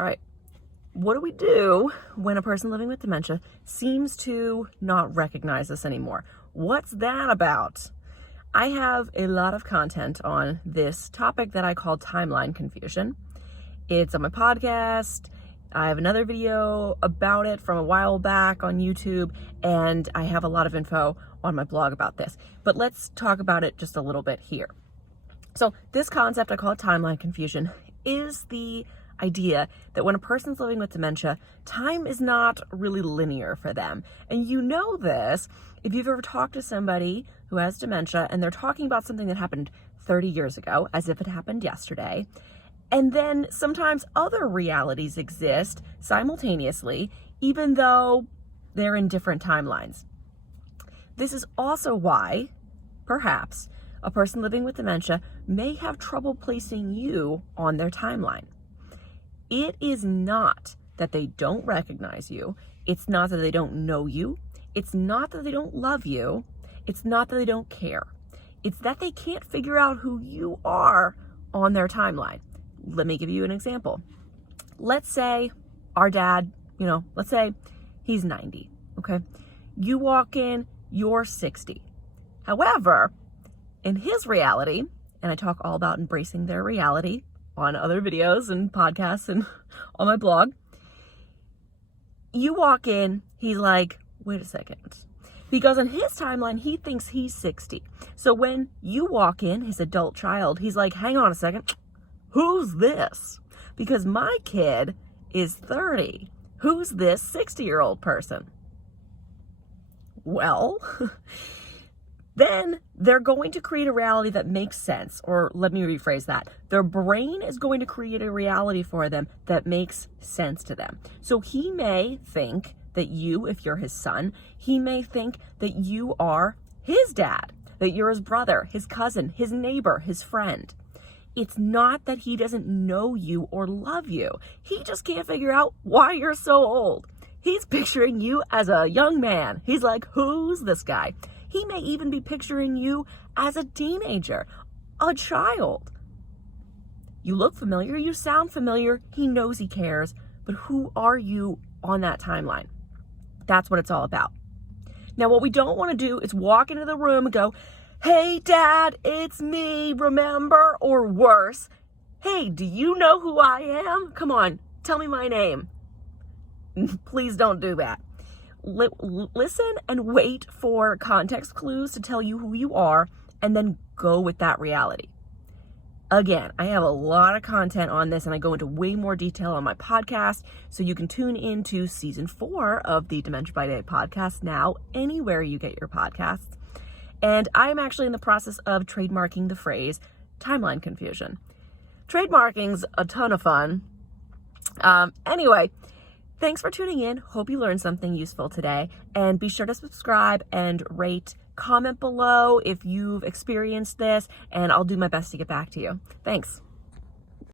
All right. What do we do when a person living with dementia seems to not recognize us anymore? What's that about? I have a lot of content on this topic that I call timeline confusion. It's on my podcast. I have another video about it from a while back on YouTube, and I have a lot of info on my blog about this. But let's talk about it just a little bit here. So this concept, I call it timeline confusion, is the idea that when a person's living with dementia, time is not really linear for them. And you know this if you've ever talked to somebody who has dementia and they're talking about something that happened 30 years ago, as if it happened yesterday. And then sometimes other realities exist simultaneously, even though they're in different timelines. This is also why, perhaps, a person living with dementia may have trouble placing you on their timeline. It is not that they don't recognize you. It's not that they don't know you. It's not that they don't love you. It's not that they don't care. It's that they can't figure out who you are on their timeline. Let me give you an example. Let's say our dad, let's say he's 90, okay? You walk in, you're 60. However, in his reality, and I talk all about embracing their reality on other videos and podcasts and on my blog, you walk in, he's like, wait a second. Because on his timeline, he thinks he's 60. So when you walk in, his adult child, he's like, hang on a second, who's this? Because my kid is 30. Who's this 60-year-old person? Well, then they're going to create a reality that makes sense. Or let me rephrase that. Their brain is going to create a reality for them that makes sense to them. So he may think that you, if you're his son, he may think that you are his dad, that you're his brother, his cousin, his neighbor, his friend. It's not that he doesn't know you or love you. He just can't figure out why you're so old. He's picturing you as a young man. He's like, who's this guy? He may even be picturing you as a teenager, a child. You look familiar, you sound familiar, he knows he cares, but who are you on that timeline? That's what it's all about. Now, what we don't want to do is walk into the room and go, hey, Dad, it's me, remember? Or worse, hey, do you know who I am? Come on, tell me my name. Please don't do that. Listen and wait for context clues to tell you who you are, and then go with that reality. Again, I have a lot of content on this, and I go into way more detail on my podcast, so you can tune into season 4 of the Dementia by Day podcast now, anywhere you get your podcasts. And I'm actually in the process of trademarking the phrase timeline confusion. Trademarking's a ton of fun. Anyway, thanks for tuning in. Hope you learned something useful today. And be sure to subscribe and rate. Comment below if you've experienced this, and I'll do my best to get back to you. Thanks.